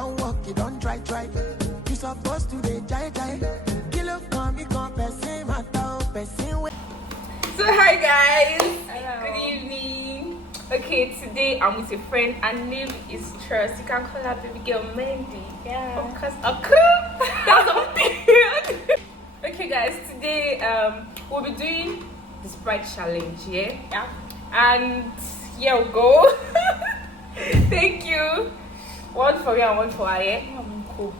don't walk, you don't try. You supposed to be jai. Kilo come, person, person. So hi guys. Hello. Good evening. Okay, today I'm with a friend. Her name is Trust. You can call her baby girl Mandy. Yeah. Of course, that's a beard. Okay guys, today we'll be doing the Sprite challenge, yeah? And here we go. Thank you. One for you and one for her, yeah? Cool.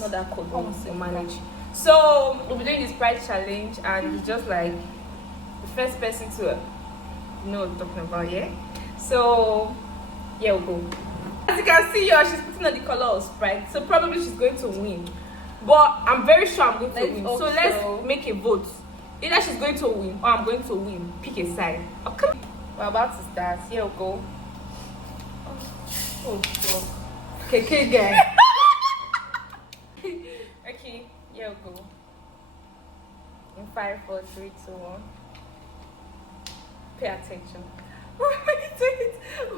Not that cold, but we'll manage. So we'll be doing the Sprite challenge, and it's just like the first person to know what I'm talking about, yeah? So here we go. As you can see here, she's putting on the color of Sprite, so probably she's going to win. But I'm very sure I'm going to win. So let's make a vote. Either she's going to win or I'm going to win. Pick a side. Okay. We're about to start. Here we go. Oh God. KK guy. Okay, here we go. In 5, 4, 3, 2, 1. Pay attention.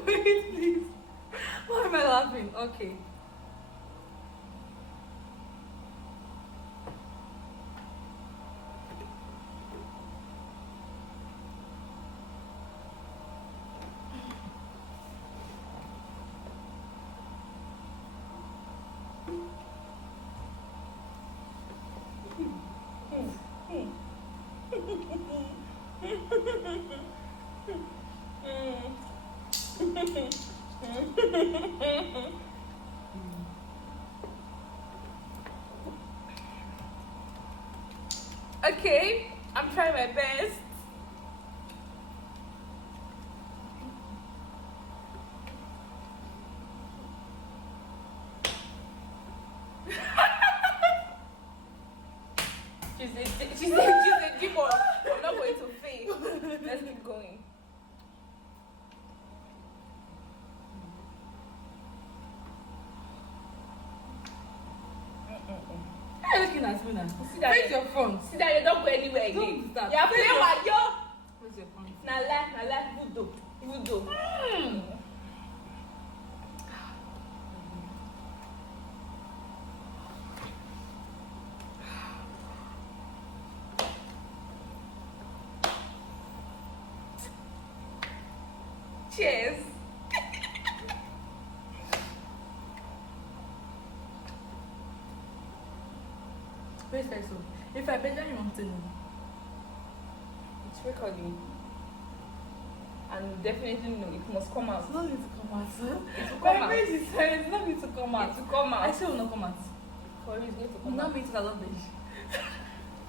Wait, please. Why am I laughing? Okay. Okay, I'm trying my best. She's a demon. I'm not going to fail. Let's keep going. Why are you looking at me now? See that? Face your front. See that you don't go anywhere again. Don't start. Yeah, play with yo. Face your front. Na life, voodoo. Cheers. Face like so. If I bet you want to know. It's recording. And definitely no, it must come out. It's not need to come out. It will My come out. face is silent. It's not need to come out. It will come I out. say will not come out. For you, it's going to Will come not out. mean to that bitch.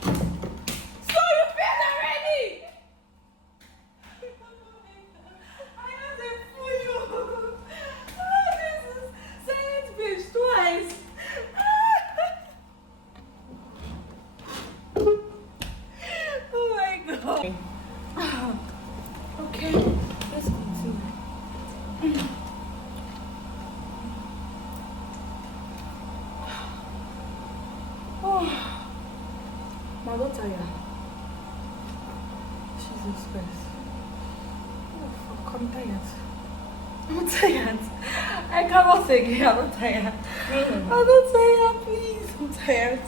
So you failed already! I know they fool you. This is silent bitch twice. Oh my god. Okay, let's continue. Oh, my daughter, yeah. Jesus Christ. Oh, fuck, I'm tired. I'm tired. I cannot say again, I'm not tired. I'm not tired, please. I'm tired.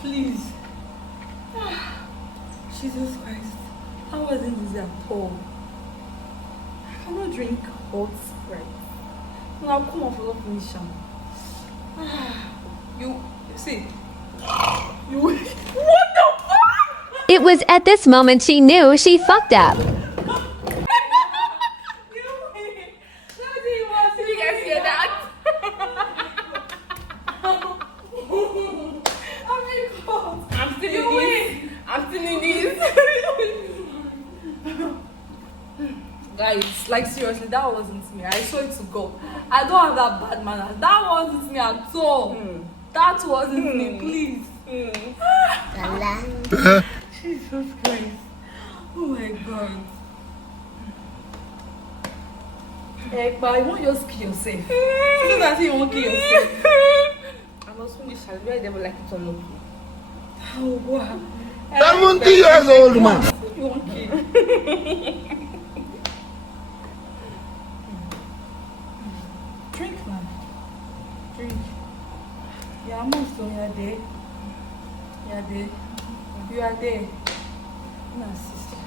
Please. Jesus Christ. How wasn't this at all? I cannot drink hot Sprite. No, I'll come off of finish. You see. You what the fuck? It was at this moment she knew she fucked up. Did you guys hear that? I'm still in this. I'm still in this. Guys, like seriously, that wasn't me. I saw it to go. I don't have that bad manners. That wasn't me at all. That wasn't me, please. Jesus Christ. Oh my god. Hey, but I want you to kill yourself. So that you won't kill yourself. I must finish. I really never like it or not. Oh wow. 70 years old man. You won't kill. Drink, man. Drink. Yeah, I'm also you're there. You're there. You are there. No, sister.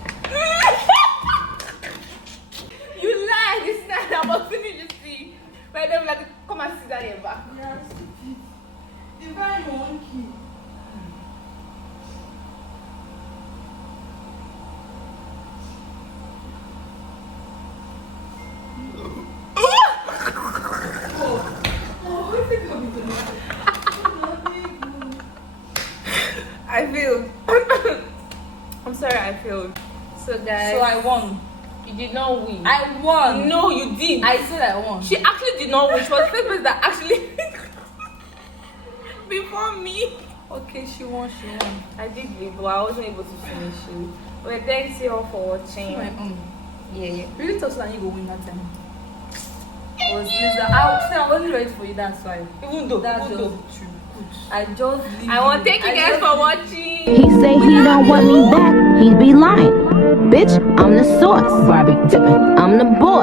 You lie this night. I'm about to finish this thing. Right then, like, come and sit down here back. Yeah, stupid. Divine monkey. I failed. I'm sorry, I failed. So, guys. So I won. You did not win. I won. No, you did. I said I won. She actually did not win. She was the first person that actually before me. Okay, she won. She won. I did win, but I wasn't able to finish it. Well, thanks you all for watching. My own. Yeah. Really thought that you go win that time. I wasn't ready for you. That's why. Even though, That's even just though. true. I just leave I want to thank you guys just for leave watching. He say he don't want me back, he be lying. Bitch, I'm the source. Barbie dipping, I'm the boy.